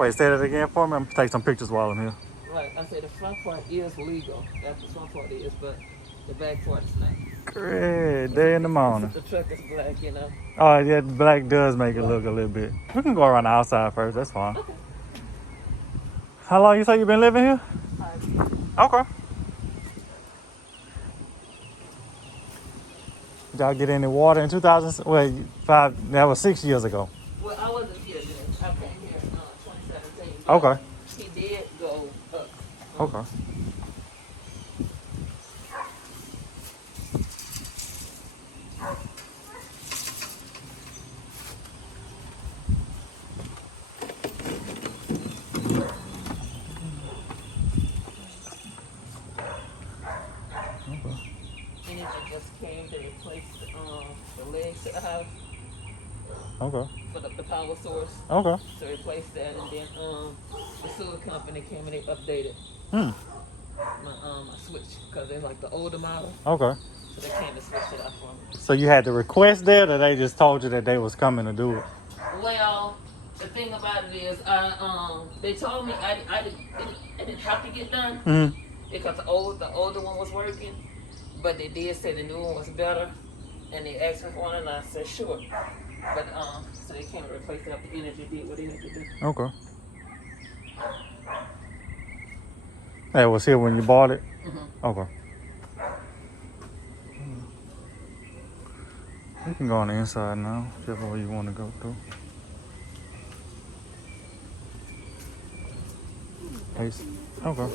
Wait, say that again for me. I'm gonna take some pictures while I'm here. Right, I said the front part is legal. That's the front part is, but the back part is not. Great day in the morning. The truck is black, you know. Oh yeah, the black does make it look a little bit. We can go around the outside first. That's fine. Okay. How long you say you been living here? 5 years. Okay. Did y'all get any water in 2000? Well, that was 6 years ago. Well, I wasn't here then. I came here in 2017. Okay. He did go up. Okay. And it just came to replace the legs to the house. Okay. For the power source. Okay. To replace that, and then the sewer company came and they updated Hmm. my switch because they're like the older model. Okay. So they came to switch it out for me. So you had to request that, or they just told you that they was coming to do it? Well, the thing about it is, they told me it didn't have to get done because the older one was working, but they did say the new one was better, and they asked me for one, and I said sure. But so they came to replace it. The energy did what it needed to do. Okay. That was here when you bought it? Okay. You can go on the inside now, whichever way you want to go through. Okay. Okay.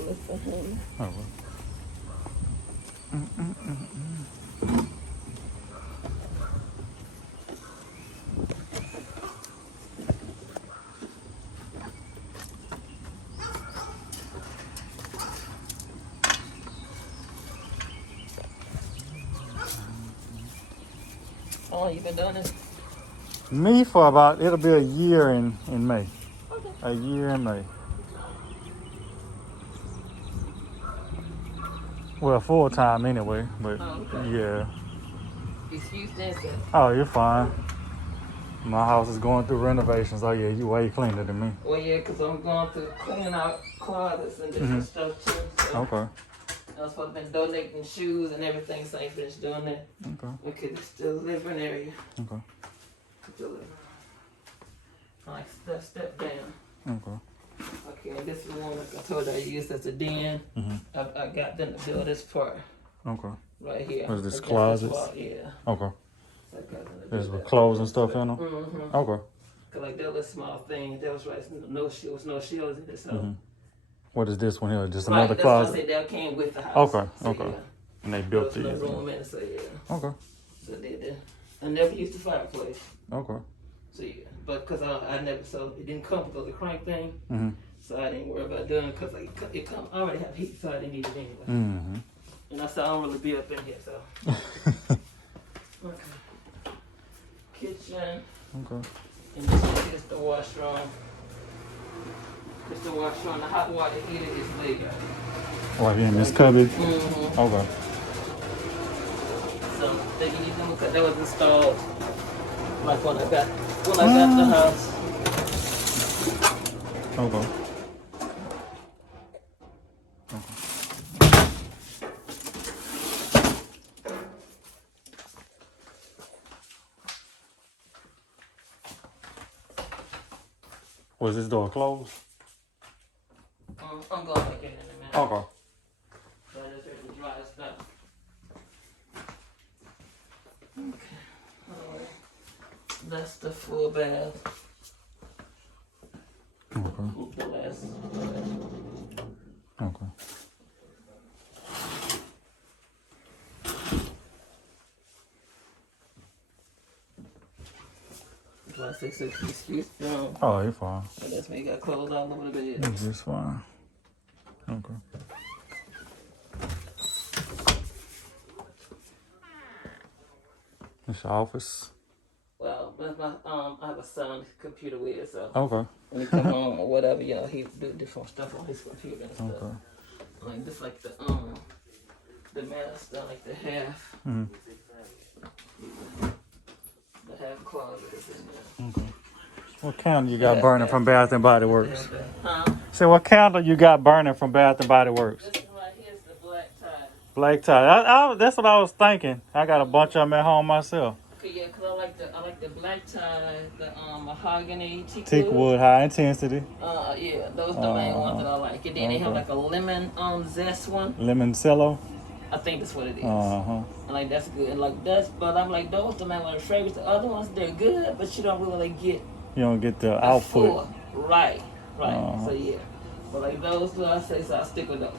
How long you been doing this? Me for about, it'll be a year in May. Okay. A year in May. Well, full time anyway, but yeah. Excuse that. Oh, you're fine. My house is going through renovations. Oh yeah, you way cleaner than me. Well, yeah, because I'm going to clean out closets and different stuff too. So Okay. I was supposed to be donating shoes and everything, so I ain't finished doing that. Okay. Because it's still a living area. Okay. Still living. Like step down. Okay. Okay, and this is the one like I told you I used as a den. I got them to build this part Okay. right here. Was this closets? Yeah. Okay. So I got them to There's build with that. clothes and stuff in them? Mm-hmm. Okay. Cause like that little small thing, that was right. No shields in this house. What is this one here? Just Right, another that's why I closet? said that came with the house. Okay. So, Okay. yeah. And they There built was these. no room in it, so yeah. Okay. So they did. I never used the fireplace. Okay. So yeah, but cause I never, so it didn't come with the crank thing. Mm-hmm. So I didn't worry about doing it because like, it come, I already have heat, so I didn't need it anyway. Mm-hmm. And I said I don't really be up in here, so. Okay. Kitchen. Okay. And this is the washroom. This the washroom. The hot water heater is later. Right here in this cupboard? Mm-hmm. Okay. So they need them because that was installed like when I got the house. Okay. Was this door closed? I'm going back in a minute. Okay. So I just heard the dry stuff. Okay. Alright. That's the full bath. Okay. The last. Okay. Do I say excuse me? Oh, you're fine. That's me. Got clothes all over the bed. It's just fine. Okay. It's your office? Well, I have a son computer with, so Okay. when he come home or whatever, you know, he do different stuff on his computer and stuff. Okay. Like this, like the master, like the half. The half closet is in there. Okay. What candle you got burning from Bath and Body Works? Huh? Say, what candle you got burning from Bath and Body Works? This one right here is the black tie. Black tie. That's what I was thinking. I got a bunch of them at home myself. Okay, yeah, cause I like the black tie, the mahogany Teak wood, high intensity. Yeah, those are the main ones that I like. And then they have like a lemon zest one. Lemoncello. I think that's what it is. And like that's good. And like that's, but I'm like those the main ones favorites. The other ones they're good, but you don't really get. You don't get the output. Right. So yeah, but like those, I say so I stick with those.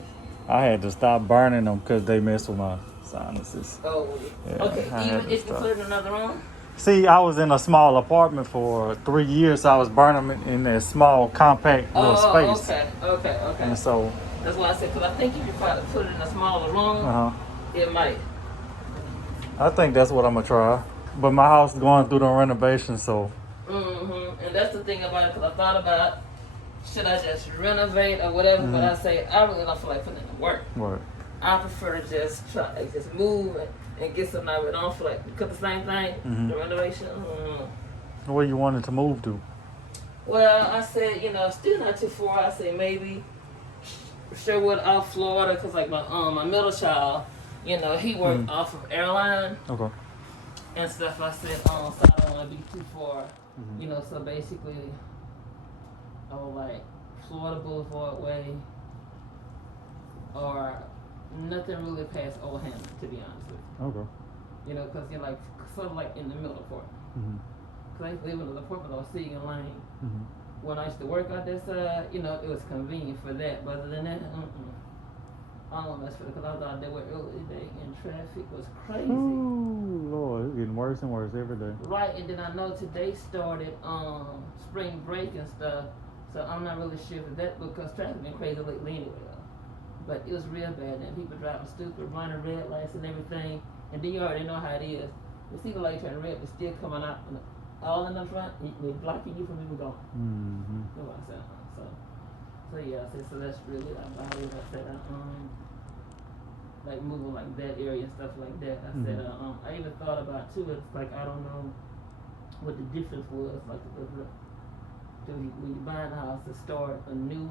I had to stop burning them because they mess with my sinuses. Oh, yeah, okay. Even if you put it in another room. See, I was in a small apartment for 3 years. So I was burning them in that small, compact little space. Okay. And so that's why I said, because I think if you put it in a smaller room, it might. I think that's what I'm gonna try. But my house is going through the renovation, so. And that's the thing about it, because I thought about, should I just renovate or whatever? But I say I really don't feel like putting in the work. Right. I prefer to just move and get something out of it. I don't feel like, because the same thing, the renovation. Where you wanted to move to? Well, I said, still not too far. I say maybe Sherwood off Florida, because like my middle child, he worked off of airline. Okay. And stuff. I said, so I don't want to be too far. So basically, I was like Florida Boulevard way, or nothing really past Old Hampton, to be honest with you. Okay. Because you're like sort of like in the middle of Florida. Because I used to live in an apartment on Seagan Lane. When I used to work out that side, it was convenient for that. But other than that, I don't want to mess with it, because I was out there early today and traffic was crazy. Ooh, Lord, it's getting worse and worse every day. Right, and then I know today started spring break and stuff, so I'm not really sure if that, because traffic been crazy lately anyway. But it was real bad, and people driving stupid, running red lights and everything, and then you already know how it is. The signal light turn red, but still coming out all in the front, they're blocking you from even going. You know what I'm saying? So yeah, so that's really about it. I said, like moving like that area and stuff like that. I said, I even thought about too. It's like I don't know what the difference was. Like when you buy a house to start a new,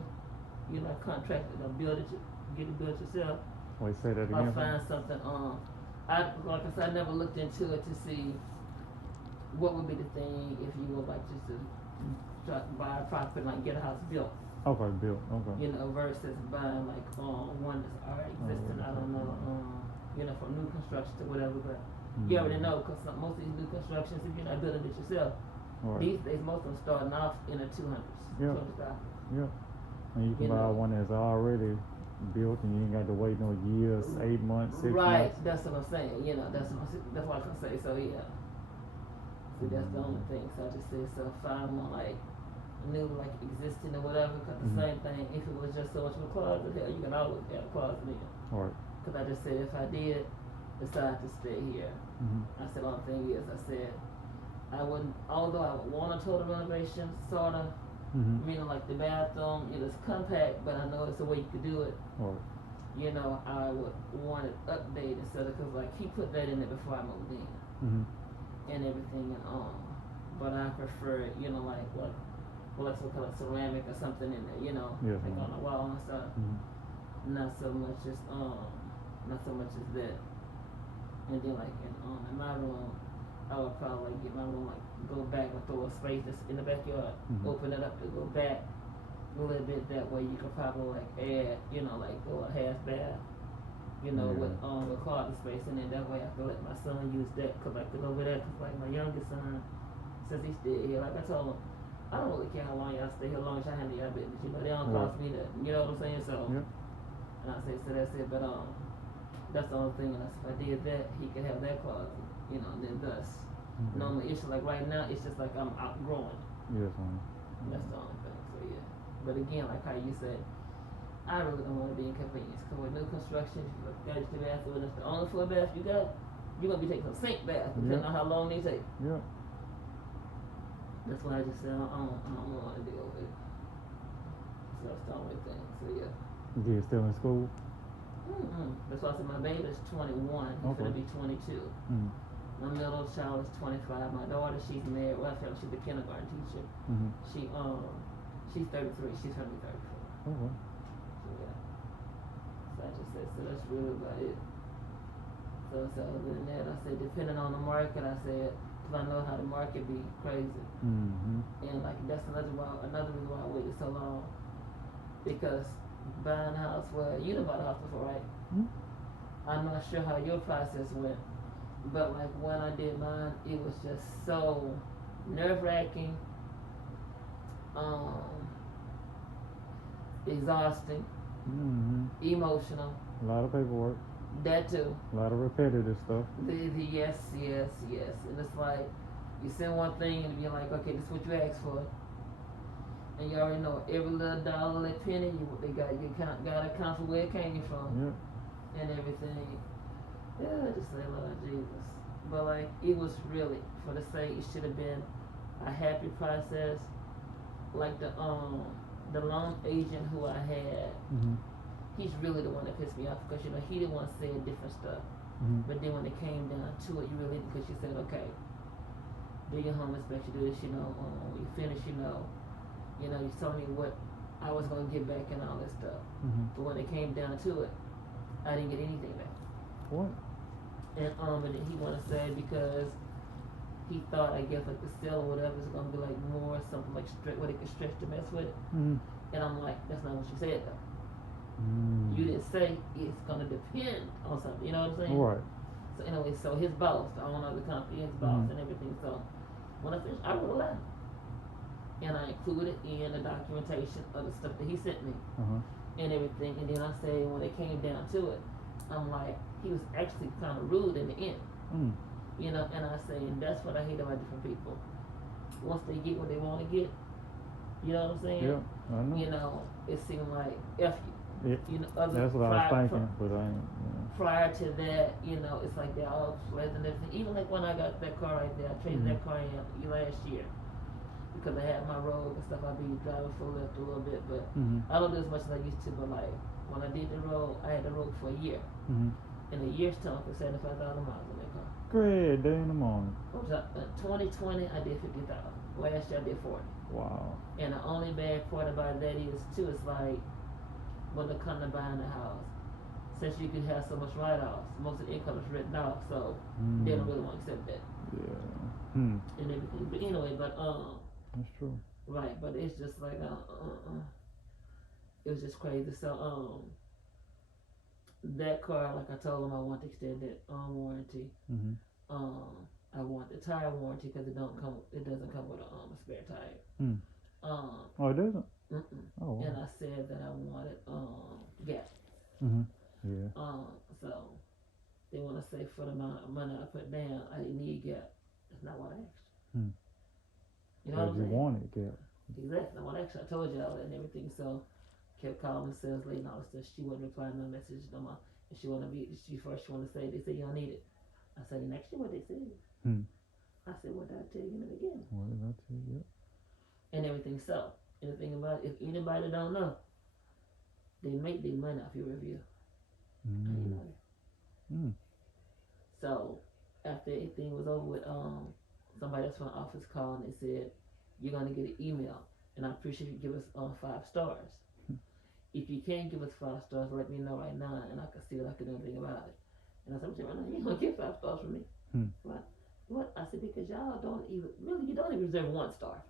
contracted or build it, get it built yourself. Wait, say that again. Or find something. Like I said, I never looked into it to see what would be the thing if you were like just to try to buy a property and like get a house built. Okay, built. Okay. Versus buying like one that's already existing. I don't know, from new construction to whatever. But you already know, because most of these new constructions, if you're not building it yourself, these days most of them starting off in the 200s. Yeah. 200,000. Yeah. And you can buy one that's already built, and you ain't got to wait no years, 8 months, 6 months. Right. That's what I'm saying. That's what I can say. So yeah. So that's the only thing. So I just said, so find one like new, like existing or whatever. Because the same thing, if it was just so much of a closet, hell, you can always add a closet in. Right. Because I just said, if I did decide to stay here, I said, all the thing is, I said, I wouldn't, although I would want a total renovation, sort of, meaning like the bathroom, it's compact, but I know it's a way you could do it. Right. I would want it updated instead of, because like he put that in there before I moved in. And everything, but I prefer, like what's it called, ceramic or something in there, like on the wall and stuff. Not so much as that. And then like in my room, I would probably like get my room, like go back and throw a space that's in the backyard, open it up to go back a little bit. That way you could probably like add, like go a half bath. With closet space, and then that way I could let my son use that, cause like over there, cause like my youngest son, since he's still here, like I told him, I don't really care how long y'all stay here, as long as y'all handle y'all business, they don't cost me that, you know what I'm saying? So, and I said, so that's it, but that's the only thing. And I said, if I did that, he could have that closet, and then thus, no more issue. Like right now, it's just like I'm outgrowing. Yes, That's the only thing. So yeah, but again, like how you said, I really don't want to be inconvenienced. Because with new construction, if you got your bathroom, that's the only floor bath you got, you're going to be taking a sink bath, depending on how long they take. Yeah. That's why I just said, I don't want to deal with it. So that's the only thing. So yeah. You still in school? That's why I said my baby's 21. He's going to be 22. My middle child is 25. My daughter, she's married. Well, she's a kindergarten teacher. Mm-hmm. She's 33. She's gonna be 34. Okay. So yeah. So I just said, so that's really about it. So other than that, I said, depending on the market, I said, because I know how the market be crazy. Mm-hmm. And like that's another reason why I waited so long. Because buying a house, well, you done bought a house before, right? Mm-hmm. I'm not sure how your process went, but like when I did mine, it was just so nerve wracking, um, exhausting, Mm-hmm. emotional. A lot of paperwork. That too. A lot of repetitive stuff. Yes, and it's like you send one thing and you're like, okay, this is what you asked for, and you already know every little dollar, little penny, they got you got to account for where it came from, Yep. and everything. Yeah, just say Lord Jesus. But like it was really for the sake, it should have been a happy process. Like the loan agent who I had, Mm-hmm. he's really the one that pissed me off because he didn't want to say different stuff. Mm-hmm. But then when it came down to it, you really because you said, okay, do your home inspection, do this, when you finish, you told me what I was gonna get back and all that stuff. Mm-hmm. But when it came down to it, I didn't get anything back. What? And then he wanna say because he thought, I guess, like the sale or whatever is gonna be like more something like where they could stretch the mess with it. Mm-hmm. And I'm like, that's not what you said though. Mm-hmm. You didn't say it's gonna depend on something. You know what I'm saying? Right. So anyway, so his boss, the owner of the company, his boss and everything. So when I finished, I wrote a letter. And I included in the documentation of the stuff that he sent me and everything. And then I say when it came down to it, I'm like, he was actually kind of rude in the end. Mm. And I say, and that's what I hate about different people. Once they get what they want to get, you know what I'm saying? Yeah, I know. It seemed like F you. Yeah, that's what I was thinking, but I ain't. Prior to that, it's like they're all fled and everything. Even like when I got that car right there, I traded that car in last year. Because I had my road and stuff, I'd be driving full left a little bit, but I don't do as much as I used to. But like when I did the road, I had the road for a year. In a year's time, for 75,000 miles on that car. Great day in the morning. 2020, I did 50,000. Last year I did 40. Wow. And the only bad part about that is too, it's like when it comes to buying a house, since you can have so much write-offs, most of the income is written off, so they don't really want to accept that. Yeah. And everything. But anyway, that's true. Right, but it's just like it was just crazy. So that car, like I told him, I want to extend that warranty. I want the tire warranty because it doesn't come with a spare tire. Oh, it doesn't. Oh. Wow. And I said that I wanted Gap. Yeah. So they want to say for the amount of money I put down, I didn't need Gap. That's not what I asked. You know what I'm saying? You wanted Gap. Exactly. Well, actually, I told you all that and everything. So kept calling the sales lady and all this stuff. She wasn't replying to my message no more. And she wanted to say, they said you don't need it. I said, and actually what they said. I said, what did I tell you in the beginning? What did I tell you? And everything. So, and the thing about it, if anybody don't know, they make their money off your review. I didn't know that. So, after everything was over with, somebody else from the office called and they said, you're going to get an email. And I appreciate you give us 5 stars. If you can't give us 5 stars, let me know right now and I can see what I can do anything about it. And I said, right now, you don't get 5 stars from me. What? I said, because y'all you don't even deserve 1 star.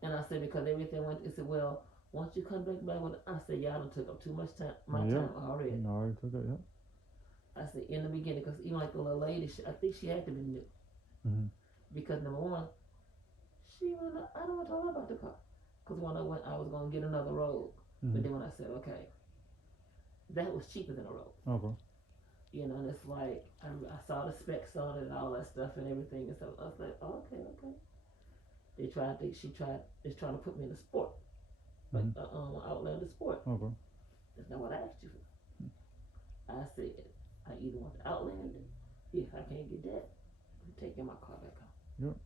And I said, because everything went, it said, well, once you come back with it, I said, y'all done took up too much time, time already. I already took it, I said, in the beginning, because even like the little lady, I think she had to be new. Because number one, I don't want to talk about the car. Because when I went, I was going to get another road. But then when I said, okay, that was cheaper than a road. Okay. And it's like, I saw the specs on it and all that stuff and everything. And so I was like, oh, okay. They're trying to put me in a sport. Like, Outlander sport. Okay. That's not what I asked you for. I said, I either want the Outlander. If I can't get that, I'm taking my car back home. Yep.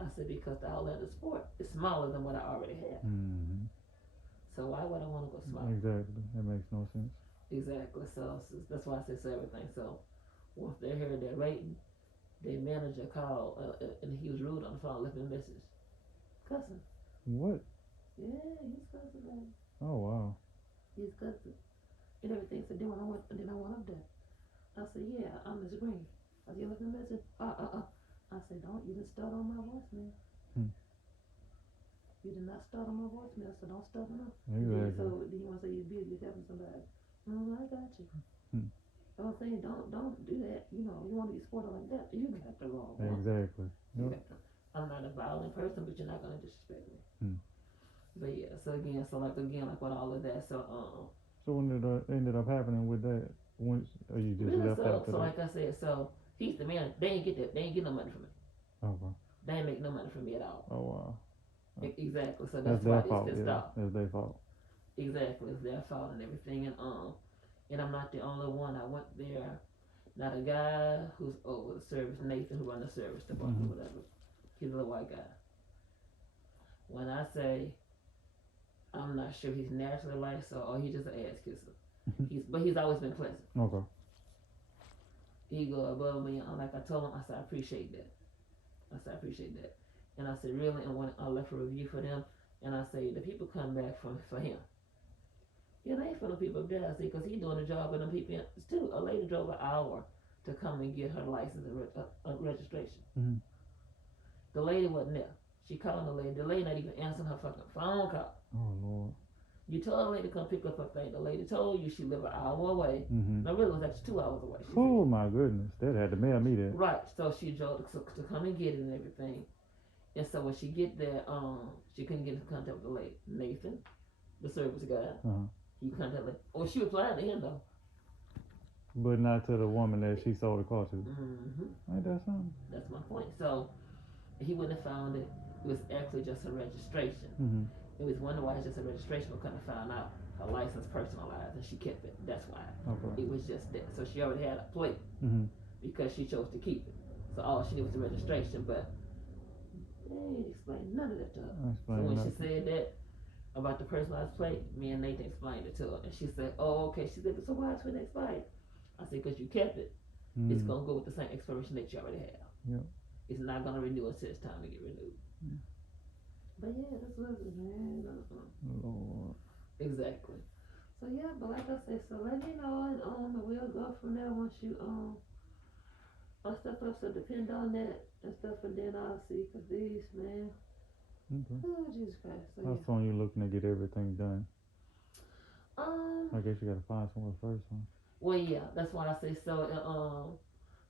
I said, because the Outlander Sport is smaller than what I already have. So why would I want to go smaller? Exactly. That makes no sense. Exactly. So that's why I said so everything. So Once they heard that rating, their manager called and he was rude on the phone, left me a message, cussing. What? Yeah, he's cussing, man. Oh wow. He's cussing and everything. So then when I went up there, I said, yeah, I'm Miss Green. I said, you left me a message. I said, don't you didn't start on my voicemail. Hmm. You did not start on my voicemail, so don't start on us. Exactly. So then you want to say you're busy helping somebody. I got you. Hmm. I was saying, don't do that. You know, you want to be supported like that. You got the wrong one. Exactly. Yep. I'm not a violent person, but you're not gonna disrespect me. Hmm. But yeah, so like with all of that, so So when it ended up happening with that, once you just really, left after so that? like I said, so he's the man. They ain't get that. They ain't get no money from me. Okay. They ain't make no money from me at all. Oh wow. Exactly. So That's why their fault. it's pissed Yeah. off. That's their fault. Exactly, it's their fault and everything, and I'm not the only one. I went there. Not a guy who's over the service, Nathan, who run the service department, or whatever. He's a little white guy. When I say I'm not sure he's naturally like so, or he's just an ass kisser. But he's always been pleasant. Okay. He go above me, and like I told him, I said I appreciate that. And I said really, and when I left a review for them, and I say the people come back for him. Yeah, they ain't for the people up there, I see, because he doing a job with them people too. A lady drove an hour to come and get her license and registration. Mm-hmm. The lady wasn't there. She called the lady. The lady not even answering her fucking phone call. Oh Lord. You told the lady to come pick up her thing. The lady told you she lived an hour away. Mm-hmm. No, really, it was actually 2 hours away. Oh my goodness, that had to mail me that. Right. So she drove to come and get it and everything. And so when she get there, she couldn't get in contact with the lady. Nathan, the service guy. Uh-huh. He contacted her. Well, she replied to him though. But not to the woman that she sold the car to. Mm-hmm. Ain't that something? That's my point. So he wouldn't have found it. It was actually just her registration. Mm-hmm. It was wondering why it's just a registration, but couldn't have found out her license personalized, and she kept it. That's why. Okay. It was just that. So she already had a plate because she chose to keep it. So all she did was the registration, but they ain't explained none of that to her. So when she said that about the personalized plate, me and Nathan explained it to her, and she said, "Oh, okay." She said, "So why is it expired?" I said, "Because you kept it. It's gonna go with the same expiration that you already have. Yep. It's not gonna renew until it's time to get renewed." But yeah, that's what it is, man. Lord. Exactly. So yeah, but like I said, so let me know, and we'll go from there once you stuff up. So depend on that and stuff, and then I'll see. Cause these, man. Okay. Oh Jesus Christ. So How soon you looking to get everything done? I guess you gotta find somewhere first, huh? Well, yeah, that's why I say so.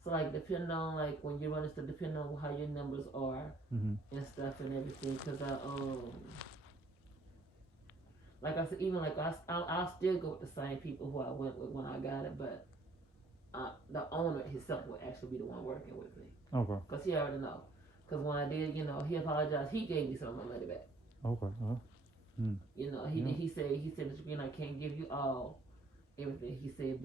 So like depending on like when you run stuff, depending on how your numbers are and stuff and everything. Cause like I said, even like I'll still go with the same people who I went with when I got it, but the owner himself will actually be the one working with me. Okay. Cause he already know. Cause when I did, he apologized. He gave me some of my money back. Okay. He said, Mr. Green, I can't give you all everything. He said,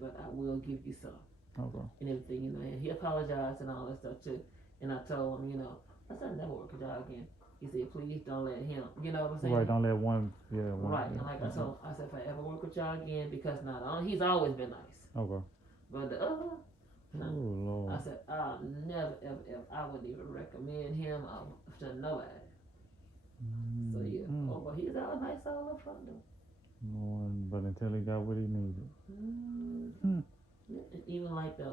but I will give you some. Okay. And everything, and he apologized and all that stuff too. And I told him, I said, I'll never work with y'all again. He said, please don't let him, you know what I'm saying? Right, don't let one. Right, and like I told him, I said, if I ever work with y'all again, because not only, he's always been nice. Okay. But the other, oh Lord. I said, I'll never, ever, I wouldn't even recommend him to nobody. So yeah, but he's all nice all up front though. But until he got what he needed. Even like I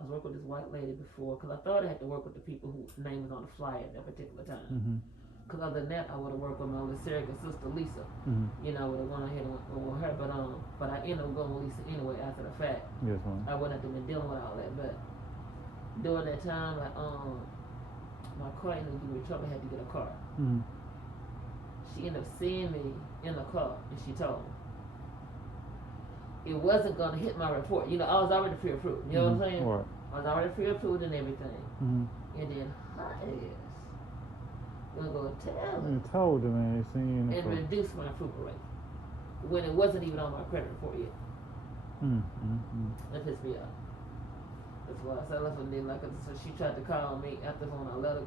was working with this white lady before, because I thought I had to work with the people whose name was on the flyer at that particular time. Because other than that, I would have worked with my little surrogate sister Lisa. Would have gone ahead and went with her, but I ended up going with Lisa anyway after the fact. Yes, ma'am. I wouldn't have been dealing with all that, but during that time, my car ended up giving me trouble. I had to get a car. She ended up seeing me in the car, and she told me it wasn't gonna hit my report. I was already pre-approved. You know what I'm saying? Right. I was already pre-approved and everything. And then her ass gonna go tell her. You told them, man, seeing and reduce my approval rate when it wasn't even on my credit report yet. That pissed me off. That's why I said that's what did. So she tried to call me after when I let her.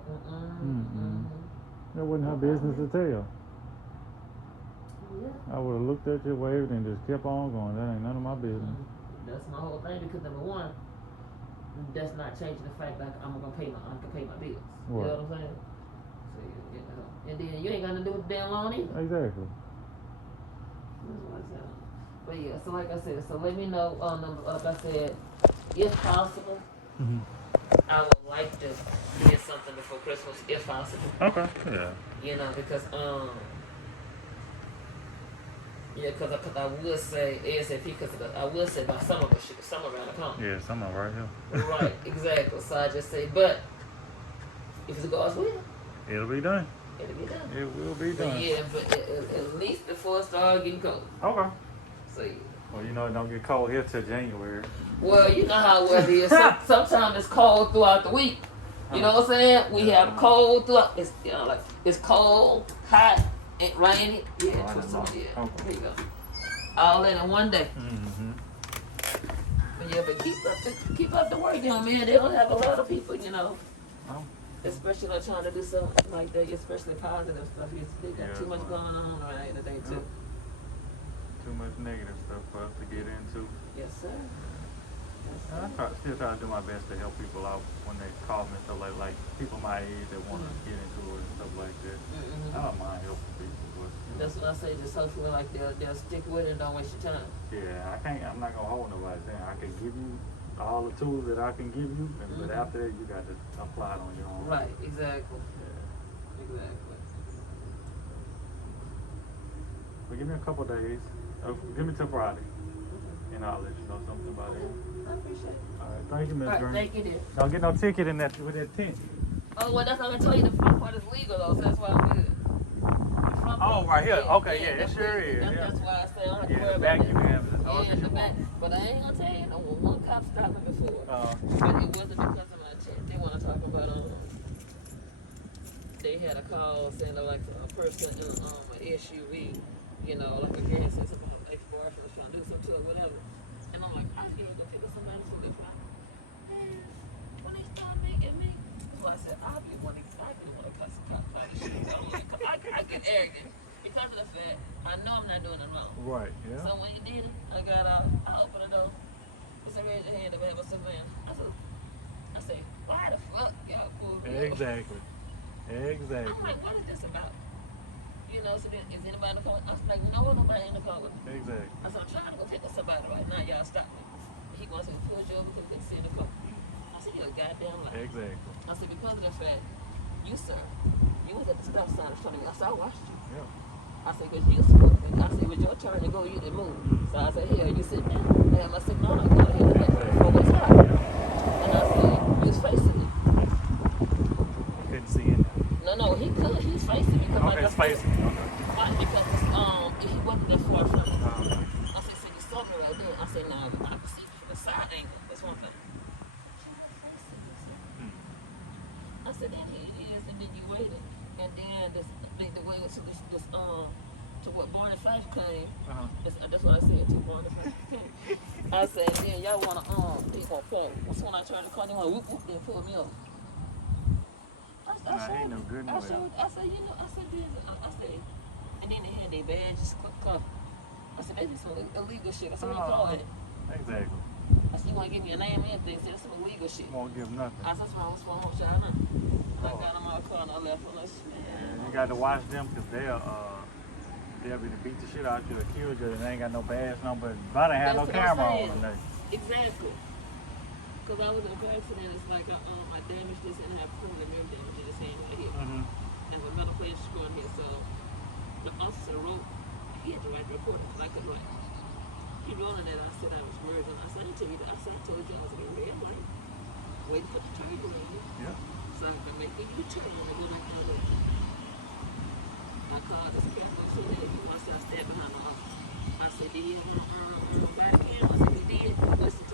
That wasn't her business to tell. Yeah. I would have looked at you, waved, and just kept on going. That ain't none of my business. That's my whole thing, because number one, that's not changing the fact that I can pay my bills. You Right. know what I'm saying? So you know, and then you ain't gonna do with the damn loan either. Exactly. That's what I said. But yeah, so like I said, so let me know. Like I said, if possible, Mm-hmm. I would like to get something before Christmas, if possible. Okay. Yeah. You know, because yeah, because I would say ASAP, because I would say by summer, but summer around the corner. Yeah. Someone right here. Right, exactly. So I just say, but if it's God's will, It'll be done. it'll be done. It will be But done. yeah, but at least before it starts getting cold. Okay. So yeah. Well, you know it don't get cold here till January. Well, you know how weather is. Sometimes it's cold throughout the week. You know what I'm saying? We have cold throughout. It's like it's cold, hot, and rainy. Yeah, Oh, I didn't know. yeah. Okay. There you go. All in one day. Mm-hmm. But yeah, but keep up the work, young man. They don't have a lot of people, you know. Oh. Especially like trying to do something like that, especially positive stuff. They got Yeah, too much well. going on right now today too. Too much negative stuff for us to get into. Yes, sir. Still try to do my best to help people out when they call me and stuff like people my age that want to get into it and stuff like that. I don't mind helping people, but That's what I say. Just hopefully like they'll stick with it and don't waste your time. yeah, I'm not gonna hold nobody down. I can give you all the tools that I can give you, but after that you got to apply it on your own. Right. Exactly. Yeah. Exactly. But give me a couple days. Give me till Friday, and I'll let you know something about it. I appreciate it. All right, thank you, Miss All right, Green. thank you, dear. Don't get no ticket in that with that tent. Oh, well, that's what I'm gonna tell you. The front part is legal though, so that's why I'm good. The front Oh, part- right here. Okay, yeah, it that's sure legal. is. That's why I say I don't have to Yeah, worry the about back that. you can have it. Yeah, Okay, in the back. But I ain't gonna tell you, no one cop stopped me before. But it wasn't because of my tent. They want to talk about they had a call saying that like a person in an SUV, you know, like a girl said something about her ex-boyfriend was trying to do something to her, whatever. And I'm like, I can't go pick up somebody from the front. And when they start making me, that's why I said I be want to cuss the cop out of shit. I get arrogant because of the fact I know I'm not doing it wrong. Right, yeah. So when you did it, I got out, I opened the door. He said, raise your hand if I have a civilian. I said, why the fuck y'all pulled me over? Exactly. Exactly. I'm like, what is this about? You know, so then, is anybody in the car? I was like, no, nobody in the car with me. Exactly. I said, I'm trying to go pick up somebody right now. Y'all stop me. He wants to push you over because they see in the car. I said, you're a goddamn liar. Exactly. I said, because of the fact, you, sir, you was at the stop sign in front of me. I said, I watched you. Yeah. I said, because you supposed to. I said, it was your turn to go, you didn't move. So I said, hell, you sit down. I had my signal on, I got ahead of that before we stopped. And I said, you was facing me. Couldn't see it. No, he could. He's facing me. Okay, it's facing. Okay. Why? Because if he wasn't that far from me. I said, so you saw me right there. I said, no, I can see from the side angle. That's one thing. I said, then here it is, and then you waited. And then the way to to what Barney Fife came. That's what I said to Barney Fife. I said, then y'all wanna he gonna pull. That's when I turned the car, they wanna whoop whoop and pull me over. Nah, he ain't no good no way. I said, you know, I said, and then they had their badges, cuff. I said, they did some illegal shit. I said, what you call it? Exactly. I said, you want to give me a name and everything? I said, that's some illegal shit. Won't give nothing. I said, that's why I want y'all know. I got in my car and I left on this. And you got to watch them because they'll be to beat the shit out you or kill you and they ain't got no badge number. But they have no camera on them. Exactly. Because I was in a car accident, it's like I damaged this and I have permanent nerve damage in this hand right here. And the metal plate is going here, so the officer wrote, he had to write the report because I couldn't write. He wrote on that, I said I was virgin. I said, I didn't tell you that. I said, I told you I was in a red light, waiting for the turn to lane. Yeah. So I can make a U-turn when I go back down there. I called this person up, said, hey, he wants to stand behind the officer. I said, did he want to body cam? I said, he did. Listen,